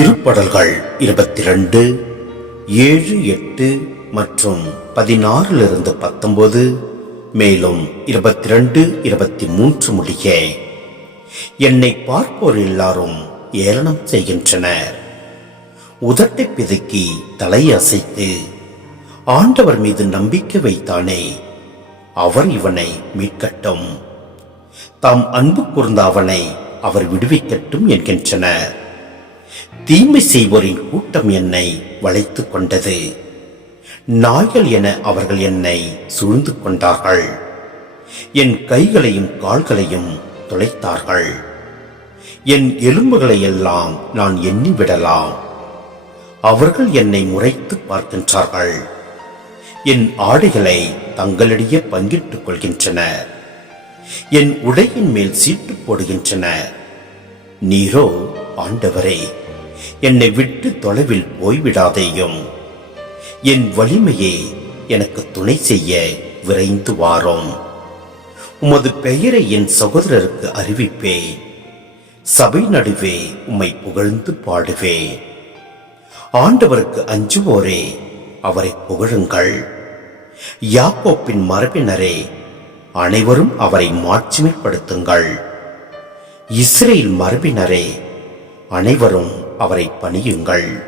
திருப்படல்கள் 22 7, 8 மற்றும் 16 19 மேலும் 22, 23 முடிய என்னை பார்ப்போர் எல்லாரும் ஏளனம் செய்கின்றனர். உதட்டை பிதுக்கி தலை அசைத்து ஆண்டவர் மீது நம்பிக்கை வைத்தானே, அவர் இவனை மீட்கட்டும், தாம் அன்பு கூர்ந்த அவனை அவர் விடுவிக்கட்டும் என்கின்றனர். தீமை செய்வோரின் கூட்டம் என்னை வளைத்துக் கொண்டது. நாய்கள் என அவர்கள் என்னை சூழ்ந்து கொண்டார்கள். என் கைகளையும் கால்களையும் துளைத்தார்கள். என் எலும்புகளை எல்லாம் நான் எண்ணிவிடலாம். அவர்கள் என்னை முறைத்து பார்க்கின்றார்கள். என் ஆடைகளை தங்களிடையே பங்கிட்டுக் கொள்கின்றனர். என் உடையின் மேல் சீட்டு போடுகின்றனர். நீரோ ஆண்டவரே, என்னை விட்டு தொலைவில் போய்விடாதேயும். என் வலிமையே எனக்கு துணை செய்ய விரைந்து வாரும். உமது பெயரை என் சகோதரருக்கு அறிவிப்பே. சபை நடுவே உம்மை புகழ்ந்து பாடுவே. ஆண்டவருக்கு அஞ்சுவோரே, அவரை புகழுங்கள். யாக்கோப்பின் மரபினரே, அனைவரும் அவரை மாட்சிமைப்படுத்துங்கள். இஸ்ரேல் மரபினரே, அனைவரும் அவரை பணியுங்கள்.